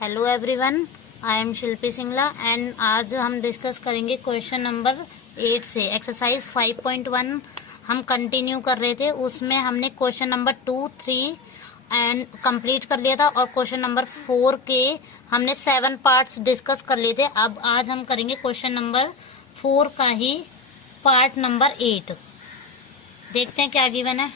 Hello everyone, I am Shilpi Singla and आज हम discuss करेंगे क्वेश्चन नंबर 8 से एक्सरसाइज 5.1 हम कंटिन्यू कर रहे थे। उसमें हमने क्वेश्चन नंबर 2, 3 एंड कंप्लीट कर लिया था और क्वेश्चन नंबर 4 के हमने 7 पार्ट्स डिस्कस कर लिए थे। अब आज हम करेंगे क्वेश्चन नंबर 4 का ही पार्ट नंबर 8। देखते हैं क्या गिवन है।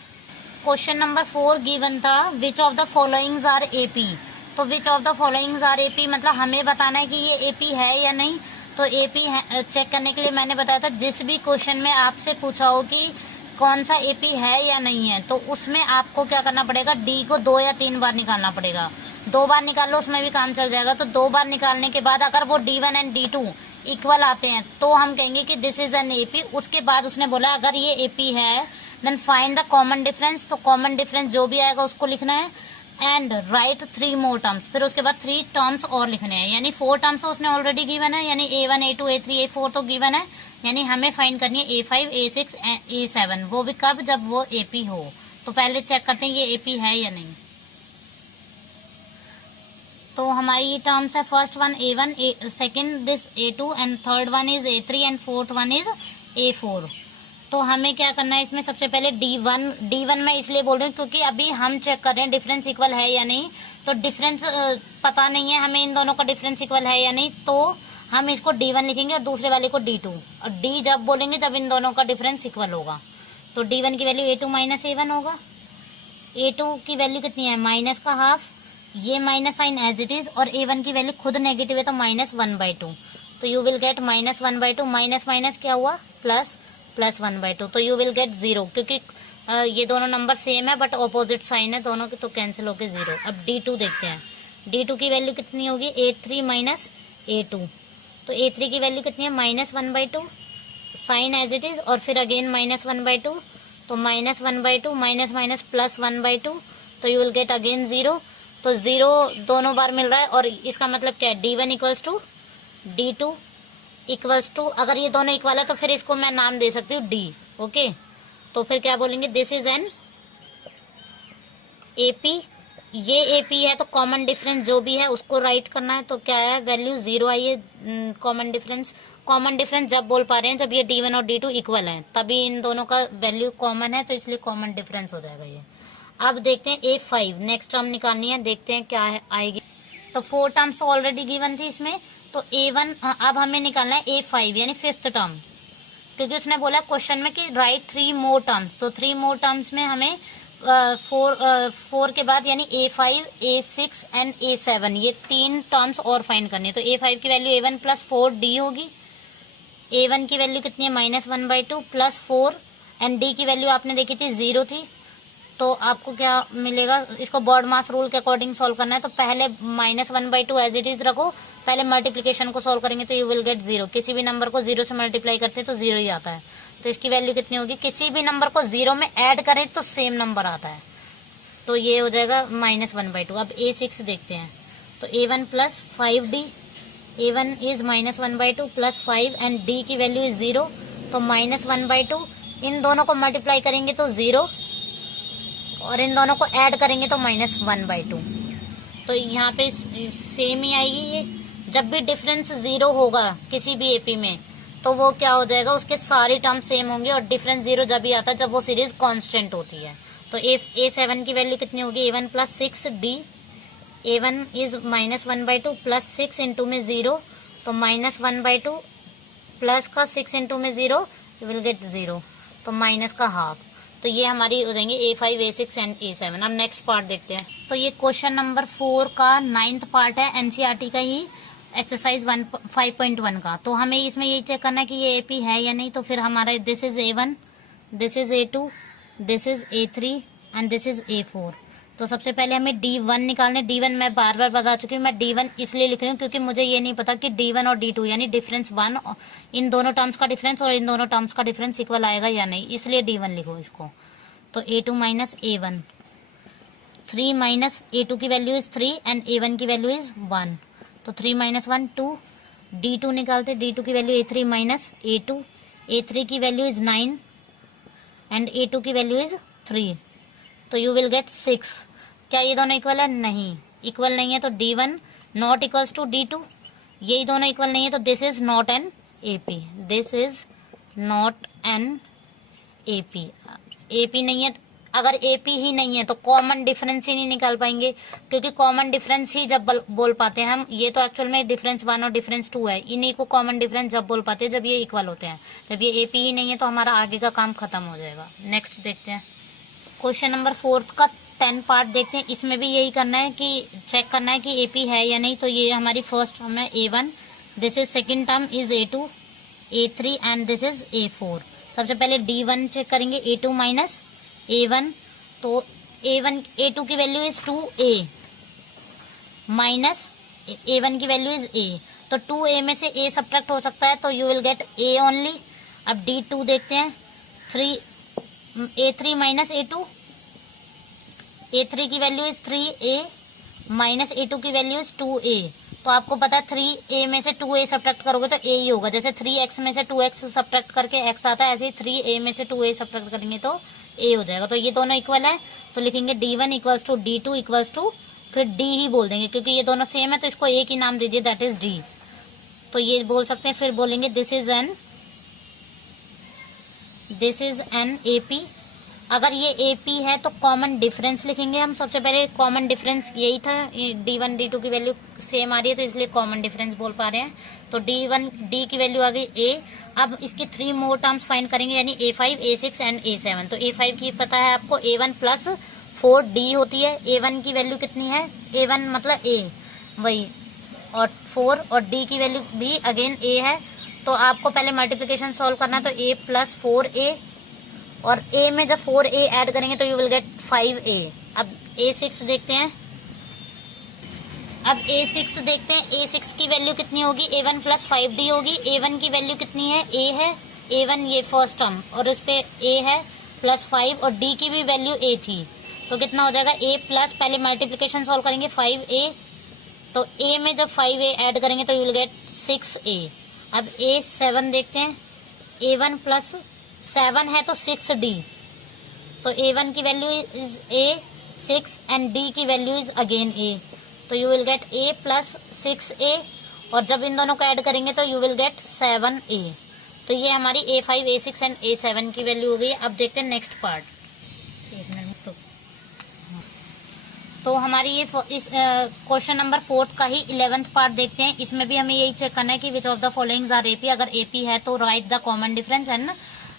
क्वेश्चन नंबर 4 गिवन था which of the followings are AP. तो which of the followings are AP मतलब हमें बताना है कि ये एपी है या नहीं। तो एपी चेक करने के लिए मैंने बताया था जिस भी क्वेश्चन में आपसे पूछा हो कि कौन सा एपी है या नहीं है तो उसमें आपको क्या करना पड़ेगा, डी को 2 या 3 बार निकालना पड़ेगा। 2 बार निकाल लो उसमें भी काम चल जाएगा। तो 2 बार निकालने के बाद अगर वो D1 एंड D2 इक्वल आते हैं तो हम कहेंगे कि दिस इज एन एपी। उसके बाद उसने बोला अगर ये एपी है then find the common difference. तो कॉमन डिफरेंस जो भी आएगा उसको लिखना है एंड राइट 3 मोर टर्म्स। फिर उसके बाद 3 टर्म्स और लिखने हैं, यानी 4 टर्म्स तो उसने ऑलरेडी गिवन है, यानी A1 A2 A3 A4 तो गिवन है, यानी हमें फाइंड करनी है A5 A6 A7। वो भी कब, जब वो एपी हो। तो पहले चेक करते हैं ये एपी है या नहीं। तो हमारी ये टर्म्स है, first one A1, second this A2 and third one is A3 and fourth one is A4। तो हमें क्या करना है इसमें, सबसे पहले D1 मैं इसलिए बोल रही हूँ क्योंकि अभी हम चेक कर रहे हैं डिफरेंस इक्वल है या नहीं। तो डिफरेंस पता नहीं है हमें इन दोनों का डिफरेंस इक्वल है या नहीं, तो हम इसको D1 लिखेंगे और दूसरे वाले को D2। और D जब बोलेंगे जब इन दोनों का डिफरेंस इक्वल होगा। तो D1 की वैल्यू A2 माइनस A1 होगा। A2 की वैल्यू कितनी है, माइनस का हाफ, ये minus sign as it is, और A1 की वैल्यू खुद नेगेटिव है तो -1/2। तो you will get -1/2, minus minus क्या हुआ प्लस, +1/2। तो यू विल गेट 0 क्योंकि ये दोनों नंबर सेम है बट ऑपोजिट साइन है दोनों की, तो कैंसिल होके 0। अब D2 देखते हैं। D2 की वैल्यू कितनी होगी, A3 माइनस A2। तो A3 की वैल्यू कितनी है, -1/2, साइन एज इट इज, और फिर अगेन -1/2। तो -1/2 माइनस माइनस +1/2, तो यू विल गेट अगेन 0। तो 0 दोनों बार मिल रहा है और इसका मतलब क्या है, D1 equals to D2 equals to, अगर ये दोनों इक्वल है तो फिर इसको मैं नाम दे सकती हूँ D। ओके, तो फिर क्या बोलेंगे, दिस इज एन एपी। ये एपी है तो कॉमन डिफरेंस जो भी है उसको राइट करना है। तो क्या है, वैल्यू 0 आई है। कॉमन डिफरेंस जब बोल पा रहे हैं जब ये D1 और D2 इक्वल है, तभी इन दोनों का वैल्यू कॉमन है, तो इसलिए कॉमन डिफरेंस हो जाएगा ये। अब देखते हैं A5, नेक्स्ट टर्म निकालनी है, देखते हैं क्या है आएगी। तो 4 टर्म्स तो ऑलरेडी गिवन थी इसमें। तो A1, अब हमें निकालना है A5 यानी 5th टर्म, क्योंकि उसने बोला क्वेश्चन में कि राइट 3 मोर टर्म्स। तो 3 मोर टर्म्स में हमें 4 के बाद यानी A5 A6 एंड A7 ये 3 टर्म्स और फाइंड करनी है। तो A5 की वैल्यू A1 + 4D होगी। A1 की वैल्यू कितनी है, -1/2 + 4, एंड D की वैल्यू आपने देखी थी 0 थी। तो आपको क्या मिलेगा, इसको बॉड मास रूल के अकॉर्डिंग सॉल्व करना है। तो पहले -1/2 एज इट इज रखो, पहले मल्टीप्लिकेशन को सॉल्व करेंगे तो यू विल गेट 0। किसी भी नंबर को 0 से मल्टीप्लाई करते हैं तो 0 ही आता है। तो इसकी वैल्यू कितनी होगी, किसी भी नंबर को 0 में ऐड करें तो सेम नंबर आता है, तो ये हो जाएगा -1/2। अब A6 देखते हैं। तो A1 + 5D, A1 is -1/2 + 5 and D की वैल्यू इज 0, तो -1/2। इन दोनों को मल्टीप्लाई करेंगे तो 0 और इन दोनों को ऐड करेंगे तो -1/2। तो यहाँ पे सेम ही आएगी ये। जब भी डिफरेंस 0 होगा किसी भी एपी में तो वो क्या हो जाएगा, उसके सारे टर्म सेम होंगे, और डिफरेंस 0 जब भी आता है जब वो सीरीज कांस्टेंट होती है। तो A7 की वैल्यू कितनी होगी, A1 + 6D, A1 is -1/2 + 6 into में 0, तो -1/2 प्लस का 6 इंटू में 0, यू विल गेट 0, तो माइनस का हाफ। तो ये हमारी हो जाएंगे A5 A6 एंड A7। अब नेक्स्ट पार्ट देखते हैं। तो ये क्वेश्चन नंबर 4 का 9th पार्ट है, एनसीईआरटी का ही, एक्सरसाइज 5.1 का। तो हमें इसमें ये चेक करना है कि ये एपी है या नहीं। तो फिर हमारा this is A1, this is A2, this is A3 and this is A4। तो सबसे पहले हमें D1 निकालने। D1 मैं बार बार बता चुकी हूँ, मैं D1 इसलिए लिख रही हूँ क्योंकि मुझे ये नहीं पता कि D1 और D2 यानी डिफरेंस 1, इन दोनों टर्म्स का डिफरेंस और इन दोनों टर्म्स का डिफरेंस इक्वल आएगा या नहीं, इसलिए D1 लिखो इसको। तो A2 minus A1, 3 minus A2 की वैल्यू इज 3 एंड A1 की वैल्यू इज 1, तो 3 - 1 2। D2 निकालते, D2 की value A3 minus A2, A3 की वैल्यू इज 9 एंड A2 की वैल्यू इज 3, तो यू विल गेट 6। क्या ये दोनों इक्वल है, नहीं इक्वल नहीं है, तो D1 not equals to D2, यही दोनों इक्वल नहीं है तो this is not an AP, this is not an AP। AP नहीं है, अगर AP ही नहीं है तो कॉमन डिफरेंस ही नहीं निकाल पाएंगे, क्योंकि कॉमन डिफरेंस ही जब बोल पाते हैं हम। ये तो एक्चुअल में डिफरेंस 1 और डिफरेंस 2 है, इन्हीं को कॉमन डिफरेंस जब बोल पाते हैं जब ये इक्वल होते हैं। जब ये AP ही नहीं है तो हमारा आगे का काम खत्म हो जाएगा। नेक्स्ट देखते हैं क्वेश्चन नंबर 4 का 10 पार्ट देखते हैं। इसमें भी यही करना है कि चेक करना है कि AP है या नहीं। तो ये हमारी फर्स्ट टर्म है A1, this is second term is A2, A3 and this is A4। सबसे पहले D1 चेक करेंगे, A2 माइनस A1, तो A2 की value is 2A minus A1 की वैल्यू इज A, तो 2A में से A सब्ट्रैक्ट हो सकता है तो you will get A only. अब D2 देखते हैं, A3 माइनस A2, A3 की value is 3A minus A2 की वैल्यू इज 2A। तो आपको पता है 3A में से 2A सब्ट्रैक्ट करोगे तो A ही होगा। जैसे 3x में से 2x सब्ट्रैक्ट करके x आता है, ऐसे ही 3A में से 2A सब्ट्रैक्ट करेंगे तो A हो जाएगा। तो ये दोनों इक्वल है तो लिखेंगे D1 equals to D2 equals to, फिर D ही बोल देंगे क्योंकि ये दोनों सेम है तो इसको एक ही नाम दीजिए, दैट इज D। तो ये बोल सकते हैं। फिर बोलेंगे दिस इज एन AP। अगर ये AP है तो कॉमन डिफरेंस लिखेंगे हम। सबसे पहले कॉमन डिफरेंस यही था, D1 D2 की वैल्यू सेम आ रही है तो इसलिए कॉमन डिफरेंस बोल पा रहे हैं। तो D की वैल्यू आ गई A। अब इसकी 3 मोर टर्म्स फाइंड करेंगे, यानी A5 A6 एंड A7। तो A5 की पता है आपको, A1 प्लस 4D होती है। A1 की वैल्यू कितनी है, A1 मतलब A वही, और 4, और D की वैल्यू भी अगेन A है। तो आपको पहले मल्टीप्लीकेशन सॉल्व करना है तो A प्लस 4A, और A में जब 4A ऐड करेंगे तो यू विल गेट 5A। अब A6 देखते हैं, A6 की वैल्यू कितनी होगी, A1 प्लस 5D होगी। A1 की वैल्यू कितनी है, A है, A1 ये फर्स्ट टर्म, और उस पे A है प्लस 5, और D की भी वैल्यू A थी तो कितना हो जाएगा A प्लस, पहले मल्टीप्लीकेशन सॉल्व करेंगे 5A, तो A में जब 5A ऐड करेंगे तो यू विल गेट 6A। अब A7 देखते हैं, A1 प्लस 7 है तो 6D, तो A1 की value is A 6 and D की वैल्यू इज अगेन A, तो you will get A plus 6A, और जब इन दोनों को ऐड करेंगे तो यू विल गेट 7A। तो ये हमारी A5 A6 एंड A7 की वैल्यू हो गई। अब देखते हैं नेक्स्ट पार्ट। तो हमारी ये इस क्वेश्चन नंबर 4 का ही 11th पार्ट देखते हैं। इसमें भी हमें यही चेक करना है कि which of the followings are AP। अगर AP है तो write the common difference and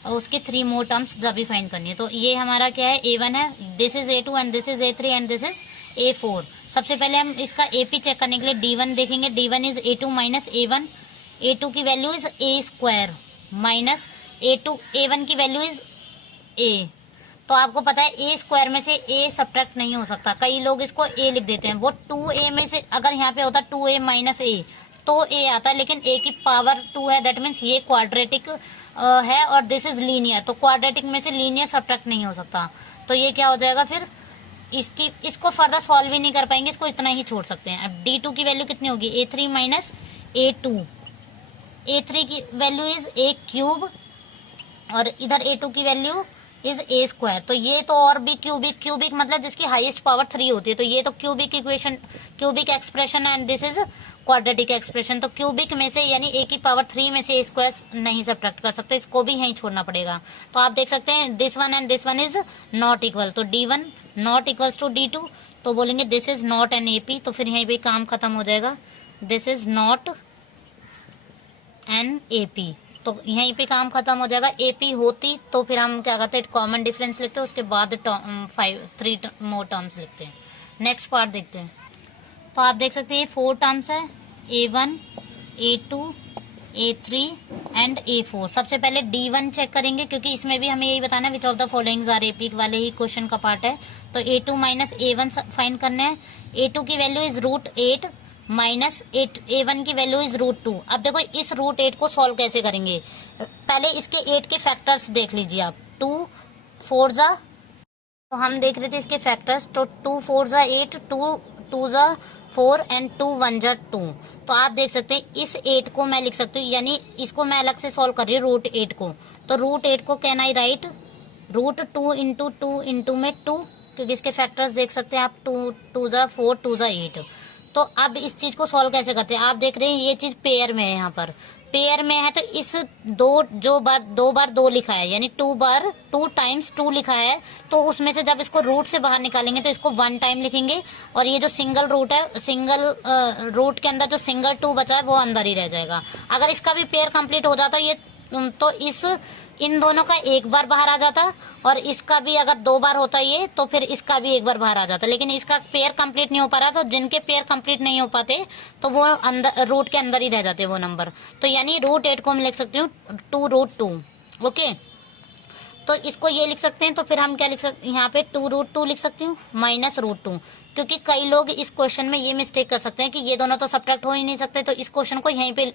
उसके 3 मोर टर्म्स जब भी फाइंड करनी है। तो ये हमारा क्या है, A1 है, this is A2 and this is A3 and this is A4। सबसे पहले हम इसका AP चेक करने के लिए D1 देखेंगे। D1 is A2 minus A1, A2 की value is A square minus A1 की वैल्यू इज A। तो आपको पता है A स्क्वायर में से A सब्ट्रैक्ट नहीं हो सकता, कई लोग इसको A लिख देते हैं। वो 2A में से अगर यहाँ पे होता 2A माइनस A तो A आता है, लेकिन A की पावर 2 है, दैट मीन्स ये क्वाड्रेटिक है और दिस इज लीनियर, तो क्वाड्रेटिक में से लीनियर सब्ट्रैक्ट नहीं हो सकता। तो ये क्या हो जाएगा, फिर इसको फर्दर सॉल्व भी नहीं कर पाएंगे, इसको इतना ही छोड़ सकते हैं। अब D2 की वैल्यू कितनी होगी, A3 माइनस A2, A3 की वैल्यू इज A क्यूब, और इधर A2 की वैल्यू इज A स्क्वायर। तो ये तो और भी क्यूबिक मतलब जिसकी हाईएस्ट पावर 3 होती है, तो ये तो cubic equation, cubic expression and this is quadratic expression. तो क्यूबिक में से यानी A की पावर 3 में से A स्क्वायर नहीं सब्ट्रैक्ट कर सकते, इसको भी यहीं छोड़ना पड़ेगा। तो आप देख सकते हैं this one and this one is not equal, तो D1 not equals to D2, तो बोलेंगे this is not an AP, तो फिर यहीं पे काम खत्म हो जाएगा, this is not an AP, तो यहीं पे काम खत्म हो जाएगा। AP होती तो फिर हम क्या करते हैं, कॉमन डिफरेंस लिखते हैं, उसके बाद 3 मोर टर्म्स लिखते हैं। नेक्स्ट पार्ट देखते हैं। तो आप देख सकते हैं 4 टर्म्स है, A1 A2 A3 and A4। सबसे पहले D1 चेक करेंगे क्योंकि इसमें भी हमें यही बताना है which of the followings are AP वाले ही क्वेश्चन का पार्ट है। तो A2 माइनस A1 फाइंड करना है। A2 की वैल्यू इज √8 माइनस A1 की वैल्यू इज √2। अब देखो इस √8 को सॉल्व कैसे करेंगे, पहले इसके 8 के फैक्टर्स देख लीजिए आप। 2 4 जा, तो हम देख रहे थे इसके फैक्टर्स, तो 2 4 जा 8, 2 2 जा 4 एंड 2 1 जा 2। तो आप देख सकते हैं इस 8 को मैं लिख सकती हूँ, यानी इसको मैं अलग से सॉल्व कर रही हूँ √8 को। तो √8 को can I right √2 into 2 into में 2, क्योंकि इसके फैक्टर्स देख सकते हैं आप, 2 2 जा 4 2 जा 8। तो अब इस चीज को सॉल्व कैसे करते हैं, आप देख रहे हैं ये चीज पेयर में है, यहाँ पर पेयर में है, तो इस दो बार दो लिखा है, यानी 2 टाइम्स 2 लिखा है, तो उसमें से जब इसको रूट से बाहर निकालेंगे तो इसको 1 टाइम लिखेंगे, और ये जो सिंगल रूट है, सिंगल रूट के अंदर जो सिंगल 2 बचा है वो अंदर ही रह जाएगा। अगर इसका भी पेयर कंप्लीट हो जाता ये, तो इन दोनों का एक बार बाहर आ जाता, और इसका भी अगर 2 बार होता ये, तो फिर इसका भी एक बार बाहर आ जाता, लेकिन इसका पेयर कंप्लीट नहीं हो पा रहा, तो जिनके पेयर कंप्लीट नहीं हो पाते तो वो अंदर रूट के अंदर ही रह जाते वो नंबर। तो यानी √8 को मैं लिख सकती हूँ 2√2। ओके, तो इसको ये लिख सकते हैं, तो फिर हम क्या लिख सकते हैं, यहाँ पे 2√2 लिख सकती हूँ -√2, क्योंकि कई लोग इस क्वेश्चन में ये मिस्टेक कर सकते हैं कि ये दोनों तो सब्ट्रैक्ट हो ही नहीं सकते, तो इस क्वेश्चन को यहीं पे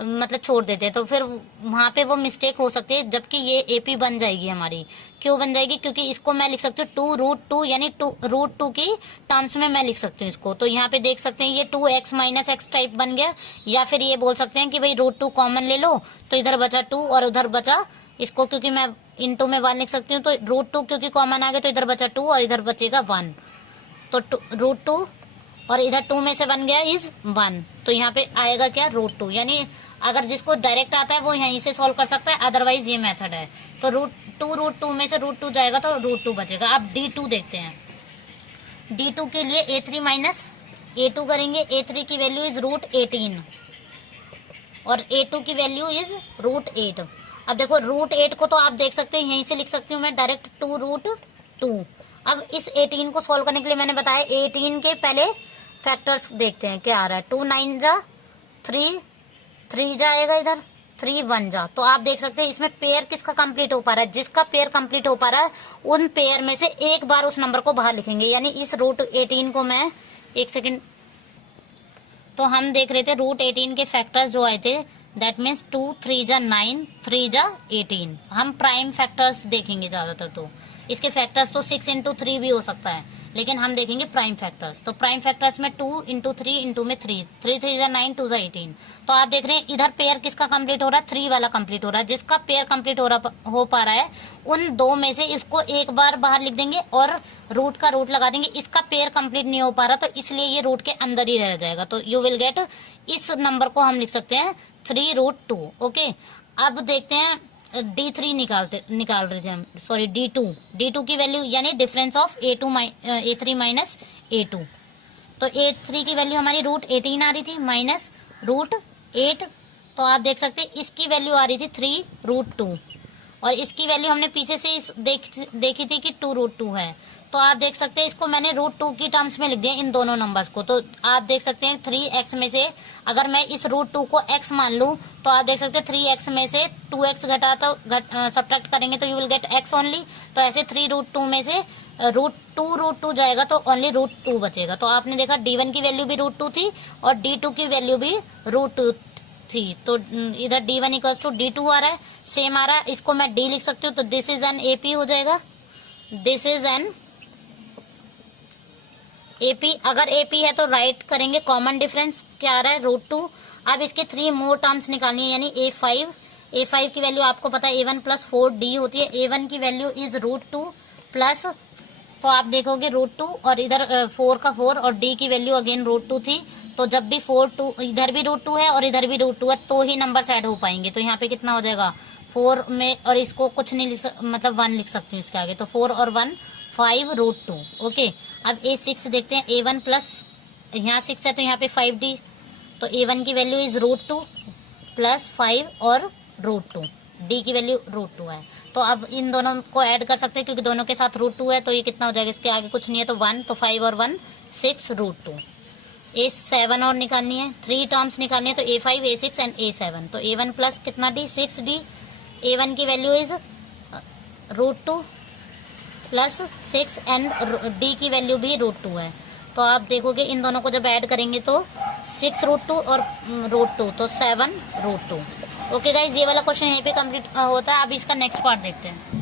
मतलब छोड़ देते हैं, तो फिर वहां पे वो मिस्टेक हो सकती है, जबकि ये AP बन जाएगी हमारी। क्यों बन जाएगी, क्योंकि इसको मैं लिख सकती हूँ 2√2, यानी √2 की टर्म्स में मैं लिख सकती हूँ इसको। तो यहाँ पे देख सकते हैं ये 2x - x टाइप बन गया, या फिर ये बोल सकते हैं कि भाई √2 कॉमन ले लो, तो इधर बचा 2 और उधर बचा, इसको क्योंकि मैं इनटू में 1 लिख सकती हूँ, तो √2 क्योंकि कॉमन आ गया तो इधर बचा 2 और इधर बचेगा 1, तो √2 और इधर 2 में से बन गया इज 1, तो यहाँ पे आएगा क्या √2। यानी अगर जिसको डायरेक्ट आता है वो यहीं से सॉल्व कर सकता है, अदरवाइज ये मेथड है। तो √2 में से √2 जाएगा तो √2 बचेगा। अब D2 देखते हैं। D2 के लिए A3 - A2 करेंगे। A3 की वैल्यू इज √18 और A2 की वैल्यू इज √8। अब देखो √8 को तो आप देख सकते हैं, यहीं से लिख सकती हूँ मैं डायरेक्ट 2√2। अब इस 18 को सॉल्व करने के लिए मैंने बताया 18 के पहले फैक्टर्स देखते हैं क्या आ रहा है। 2 9 जा 3 जाएगा इधर, 3 1 जा, तो आप देख सकते हैं इसमें पेयर किसका कंप्लीट हो पा रहा है, जिसका पेयर कंप्लीट हो पा रहा है उन पेयर में से एक बार उस नंबर को बाहर लिखेंगे। यानी इस √18 को मैं, एक सेकेंड, तो हम देख रहे थे √18 के फैक्टर्स जो आए थे, दैट मीन्स 2 3 जा 9 3 जा 18। हम प्राइम फैक्टर्स देखेंगे ज्यादातर, तो इसके फैक्टर्स तो 6 × 3 भी हो सकता है, लेकिन हम देखेंगे प्राइम फैक्टर्स। तो प्राइम फैक्टर्स में 2 × 3 इंटू में 3 3 जा 9 2 जा 18। तो आप देख रहे हैं इधर पेयर किसका कंप्लीट हो रहा है, 3 वाला कंप्लीट हो रहा है। जिसका पेयर कंप्लीट हो पा रहा है उन दो में से इसको एक बार बाहर लिख देंगे और रूट का रूट लगा देंगे। इसका पेयर कंप्लीट नहीं हो पा रहा, तो इसलिए ये रूट के अंदर ही रह जाएगा। तो यू विल गेट, इस नंबर को हम लिख सकते हैं 3√2। ओके, अब देखते हैं D3 निकाल रहे थे हम, सॉरी D2 की वैल्यू, यानी डिफरेंस ऑफ A3 - A2। तो A3 की वैल्यू हमारी √18 आ रही थी माइनस √8, तो आप देख सकते हैं इसकी वैल्यू आ रही थी 3√2, और इसकी वैल्यू हमने पीछे से देखी थी कि 2√2 है। तो आप देख सकते हैं इसको मैंने √2 की टर्म्स में लिख दिया इन दोनों नंबर्स को। तो आप देख सकते हैं 3x में से अगर मैं इस √2 को x मान लूं, तो आप देख सकते हैं 3x में से 2x सब्ट्रैक्ट करेंगे तो you will get x only. तो ऐसे 3√2 में से √2 जाएगा तो ओनली √2 बचेगा। तो आपने देखा D1 की वैल्यू भी √2 थी और D2 की वैल्यू भी √2 थी। तो इधर D1 = D2 आ रहा है, सेम आ रहा है, इसको मैं D लिख सकती हूँ। तो दिस इज एन AP हो जाएगा, दिस इज एन AP। अगर AP है तो राइट करेंगे, कॉमन डिफरेंस क्या आ रहा है √2। अब इसके 3 मोर टर्म्स निकालनी है, यानी A5 की वैल्यू आपको पता है A1 + 4D होती है। A1 की वैल्यू इज √2 प्लस, तो आप देखोगे √2 और इधर 4 का 4 और D की वैल्यू अगेन √2 थी। तो जब भी 4 इधर भी √2 है और इधर भी √2 है तो ही नंबर ऐड हो पाएंगे। तो यहाँ पे कितना हो जाएगा 4 में, और इसको कुछ नहीं मतलब 1 लिख सकती हूँ इसके आगे, तो 4 और 1 5√2। ओके, अब A6 देखते हैं। A1 प्लस, यहाँ 6 है तो यहाँ पे 5D, तो A1 की वैल्यू इज √2 प्लस 5 और √2, D की वैल्यू √2 है। तो अब इन दोनों को ऐड कर सकते हैं क्योंकि दोनों के साथ √2 है, तो ये कितना हो जाएगा, इसके आगे कुछ नहीं है तो 1, तो 5 और 1 6√2। A7 और निकालनी है, 3 टर्म्स निकालनी है, तो A5 A6 एंड A7। तो A1 प्लस कितना D 6D, A1 की value is √2 plus 6 and D की वैल्यू भी √2 है। तो आप देखोगे इन दोनों को जब ऐड करेंगे तो 6√2 और √2, तो 7√2। ओके गाइज, ये वाला क्वेश्चन यहीं पे कंप्लीट होता है। अब इसका नेक्स्ट पार्ट देखते हैं।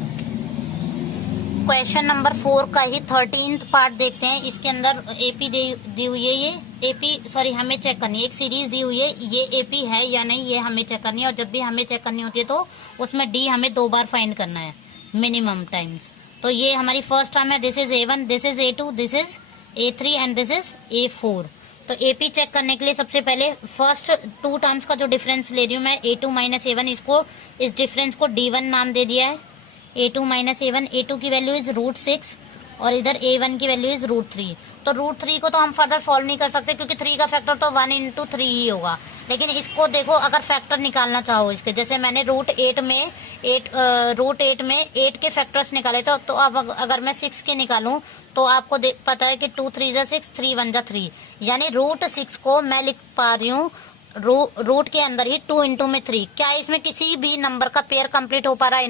क्वेश्चन नंबर 4 का ही 13th पार्ट देखते हैं। इसके अंदर AP दी हुई है, ये AP सॉरी हमें चेक करनी है, एक सीरीज दी हुई है, ये AP है या नहीं ये हमें चेक करनी है। और जब भी हमें चेक करनी होती है तो उसमें D हमें 2 बार फाइंड करना है मिनिमम टाइम्स। तो ये हमारी फर्स्ट टर्म है, this is A1, this is A2, this is A3 and this is A4। तो AP चेक करने के लिए सबसे पहले फर्स्ट टू टर्म्स का जो डिफरेंस ले रही हूँ मैं, A2 माइनस A1, इसको इस डिफरेंस को D1 नाम दे दिया है। A2 माइनस A1, A2 की वैल्यू इज √6 और इधर A1 की वैल्यू इज √3। तो √3 को तो हम फर्दर सॉल्व नहीं कर सकते क्योंकि 3 का फैक्टर तो 1 × 3 ही होगा। लेकिन इसको देखो, अगर फैक्टर निकालना चाहो इसके, जैसे मैंने √8 में 8 के फैक्टर्स निकाले तो अब अगर मैं 6 के निकालूं तो आपको पता है कि 2 3 6, 3 1 3, यानी √6 को मैं लिख पा रही हूँ रूट के अंदर ही 2 × 3। क्या इसमें किसी भी नंबर का पेयर कंप्लीट हो पा रहा है?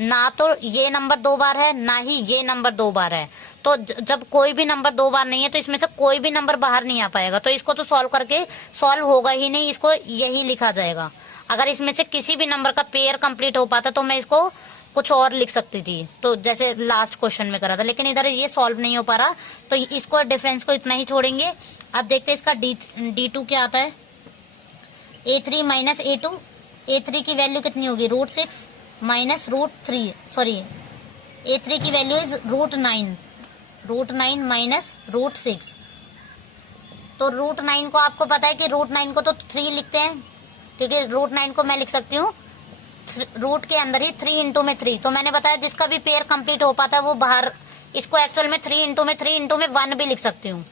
ना तो ये नंबर 2 बार है, ना ही ये नंबर 2 बार है। तो जब कोई भी नंबर 2 बार नहीं है तो इसमें से कोई भी नंबर बाहर नहीं आ पाएगा। तो इसको तो सॉल्व होगा ही नहीं, इसको यही लिखा जाएगा। अगर इसमें से किसी भी नंबर का पेयर कंप्लीट हो पाता तो मैं इसको कुछ और लिख सकती थी, तो जैसे लास्ट क्वेश्चन में करा था, लेकिन इधर ये सॉल्व नहीं हो पा रहा तो इसको डिफरेंस को इतना ही छोड़ेंगे। अब देखते हैं इसका D2 क्या आता है। A3 माइनस A2, A3 की वैल्यू कितनी होगी? √6 माइनस √3, सॉरी A3 की वैल्यू इज √9 माइनस √6। तो √9 को आपको पता है कि √9 को तो 3 लिखते हैं, क्योंकि √9 को मैं लिख सकती हूँ रूट के अंदर ही 3 × 3। तो मैंने बताया जिसका भी पेयर कंप्लीट हो पाता है वो बाहर, इसको एक्चुअल में 3 × 1 भी लिख सकती हूँ।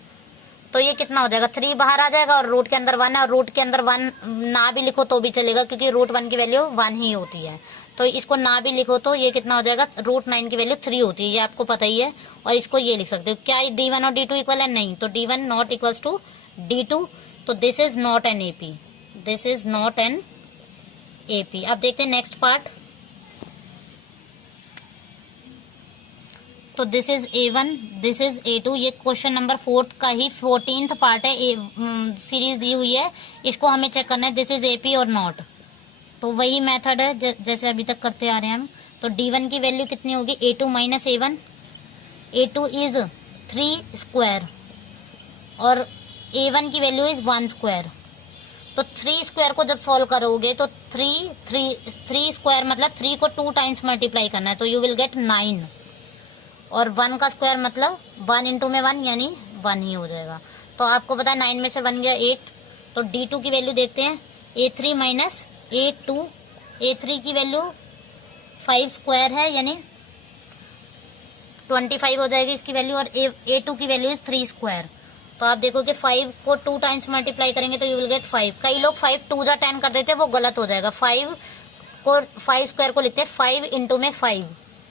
तो ये कितना हो जाएगा? 3 बाहर आ जाएगा और रूट के अंदर 1 है, और रूट के अंदर 1 ना भी लिखो तो भी चलेगा क्योंकि √1 की वैल्यू 1 ही होती है। तो इसको ना भी लिखो तो ये कितना हो जाएगा? √9 की वैल्यू 3 होती है, ये आपको पता ही है। और इसको ये लिख सकते हो। क्या D1 और D2 इक्वल है? नहीं। तो D1 not equals to D2, तो this is not an AP, this is not an AP। अब देखते हैं नेक्स्ट पार्ट। तो this is A1, this is A2। ये क्वेश्चन नंबर 4 का ही 14th पार्ट है, सीरीज दी हुई है, इसको हमें चेक करना है दिस इज AP और नॉट। तो वही मेथड है जैसे अभी तक करते आ रहे हैं हम। तो D1 की वैल्यू कितनी होगी? A2 minus A1, A2 is 3 square और A1 की वैल्यू इज 1 स्क्वायर। तो 3 स्क्वायर को जब सॉल्व करोगे तो 3 स्क्वायर मतलब 3 को 2 टाइम्स मल्टीप्लाई करना है, तो यू विल गेट 9। और 1 का स्क्वायर मतलब 1 × 1 यानी 1 ही हो जाएगा। तो आपको पता है 9 में से 1 गया 8। तो D2 की वैल्यू देखते हैं। A3 माइनस A2, A3 की वैल्यू 5 स्क्वायर है यानी 25 हो जाएगी इसकी वैल्यू, और A2 की वैल्यू इज 3 स्क्वायर। तो आप देखो कि 5 को 2 टाइम्स मल्टीप्लाई करेंगे तो यू विल गेट 5। कई लोग 5 2 जा 10 कर देते हैं, वो गलत हो जाएगा। 5 स्क्वायर को लिखते हैं 5 × 5।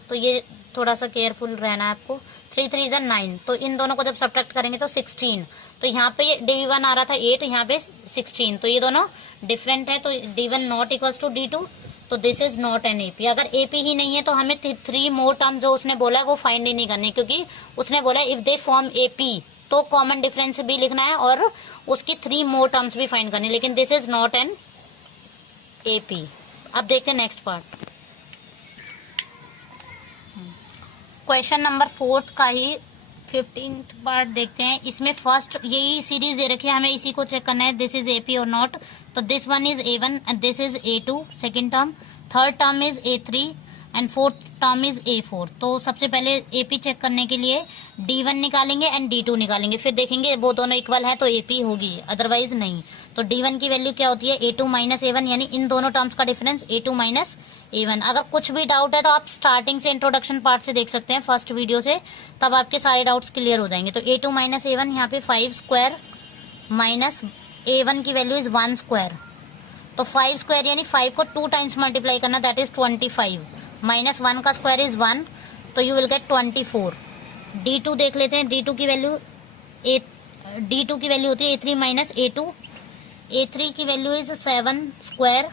तो ये थोड़ा सा केयरफुल रहना है आपको। 3 3 जा 9, तो इन दोनों को जब सब्ट्रैक्ट करेंगे तो 16। तो यहाँ पे D1 आ रहा था 8, यहाँ पे 16, तो ये दोनों डिफरेंट है। तो D1 not equals to D2, तो this is not an AP। अगर AP ही नहीं है तो हमें 3 मोर टर्म जो उसने बोला है वो फाइंड ही नहीं करनी, क्योंकि उसने बोला इफ दे फॉर्म AP तो कॉमन डिफरेंस भी लिखना है और उसकी 3 मोर टर्म्स भी फाइंड करनी, लेकिन this is not an AP। अब देखते हैं नेक्स्ट पार्ट। क्वेश्चन नंबर 4 का ही 15th पार्ट देखते हैं। इसमें फर्स्ट यही सीरीज दे रखी है, हमें इसी को चेक करना है दिस इज AP और नॉट। तो this one is A1 and this is A2 second term, third term is A3 and fourth term is A4। तो सबसे पहले AP चेक करने के लिए D1 निकालेंगे एंड D2 निकालेंगे, फिर देखेंगे वो दोनों इक्वल है तो AP होगी, अदरवाइज नहीं। तो D1 की वैल्यू क्या होती है? A2 माइनस A1, यानी इन दोनों टर्म्स का डिफरेंस A2 माइनस A1। अगर कुछ भी डाउट है तो आप स्टार्टिंग से इंट्रोडक्शन पार्ट से देख सकते हैं, फर्स्ट वीडियो से, तब आपके सारे डाउट्स क्लियर हो जाएंगे। तो A2 माइनस A1, यहाँ पे 5 स्क्वायर माइनस A1 की वैल्यू इज 1 स्क्वायर। तो 5 स्क्वायर यानी 5 को 2 टाइम्स मल्टीप्लाई करना, दैट इज 25, माइनस 1 का स्क्वायर इज 1, तो यू विल गेट 24। D2 देख लेते हैं। D2 की वैल्यू होती है A3 माइनस A2। A3 की वैल्यू इज 7 स्क्वायर,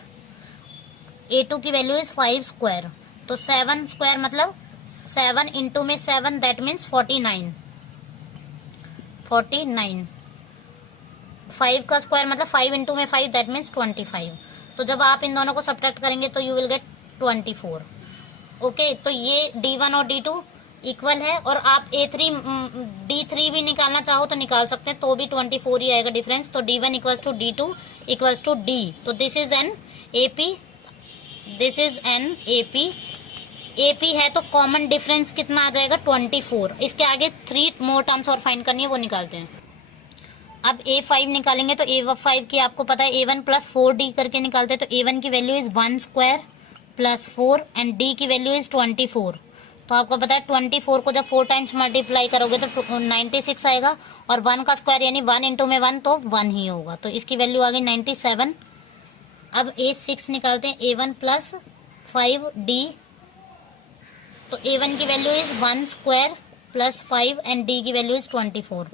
A2 की वैल्यू इज 5 स्क्वायर। तो 7 स्क्वायर मतलब 7 इंटू में 7, दैट मीन्स 49। 5 का स्क्वायर मतलब 5 इंटू में 5, दैट मीन्स 25। तो जब आप इन दोनों को सब्ट्रैक्ट करेंगे तो यू विल गेट 24। ओके, तो ये D1 और D2 इक्वल है, और आप D3 भी निकालना चाहो तो निकाल सकते हैं, तो भी 24 ही आएगा डिफरेंस। तो D1 equals to D2 equals to D। तो this is an AP, this is an AP। AP है तो कॉमन डिफरेंस कितना आ जाएगा? 24। इसके आगे 3 मोर टर्म्स और फाइंड करनी है, वो निकालते हैं। अब A5 निकालेंगे तो A5 की आपको पता है A1 प्लस 4D करके निकालते हैं, तो A1 की value is 1 square plus 4 and D की वैल्यू इज 24। तो आपको पता है 24 को जब 4 टाइम्स मल्टीप्लाई करोगे तो 96 आएगा, और 1 का स्क्वायर यानी 1 इंटू में 1 तो 1 ही होगा, तो इसकी वैल्यू आ गई 97। अब A6 निकालते हैं, A1 प्लस 5D, तो A1 की value is 1 square plus 5 and D की वैल्यू इज 24।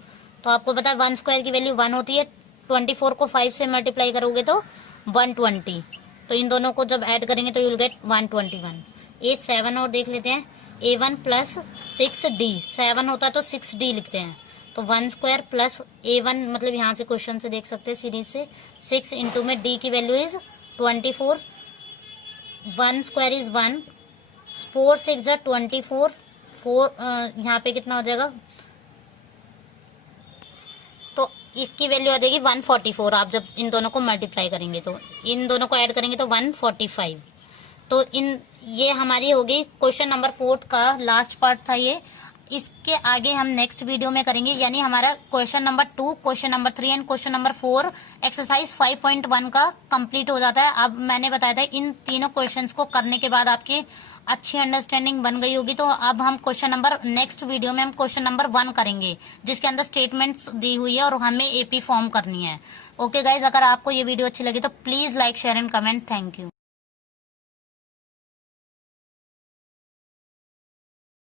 तो आपको पता है 1 स्क्वायर की वैल्यू 1 होती है, 24 को 5 से मल्टीप्लाई करोगे तो 120, तो इन दोनों को जब ऐड करेंगे तो यू विल गेट 121। A7 और देख लेते हैं, A1 प्लस 6D, 7 होता है तो 6D लिखते हैं, तो 1 स्क्वायर प्लस A1, मतलब यहाँ से क्वेश्चन से देख सकते हैं सीरीज से, 6 इंटू में D की वैल्यू इज 24, 1 स्क्वायर इज 1, 4 6 जा 24, 4 यहाँ पे कितना हो जाएगा, तो इसकी वैल्यू आ जाएगी 144। आप जब इन दोनों को मल्टीप्लाई करेंगे तो इन दोनों को ऐड करेंगे तो 145। तो ये हमारी होगी क्वेश्चन नंबर 4 का लास्ट पार्ट था ये। इसके आगे हम नेक्स्ट वीडियो में करेंगे, यानी हमारा question number 2, question number 3 and question number 4 exercise 5.1 का कंप्लीट हो जाता है। अब मैंने बताया था इन तीनों क्वेश्चंस को करने के बाद आपकी अच्छी अंडरस्टैंडिंग बन गई होगी, तो अब हम क्वेश्चन नंबर, नेक्स्ट वीडियो में हम क्वेश्चन नंबर 1 करेंगे, जिसके अंदर स्टेटमेंट्स दी हुई है और हमें AP फॉर्म करनी है। ओके गाइज, अगर आपको ये वीडियो अच्छी लगी तो please like, share and comment. Thank you.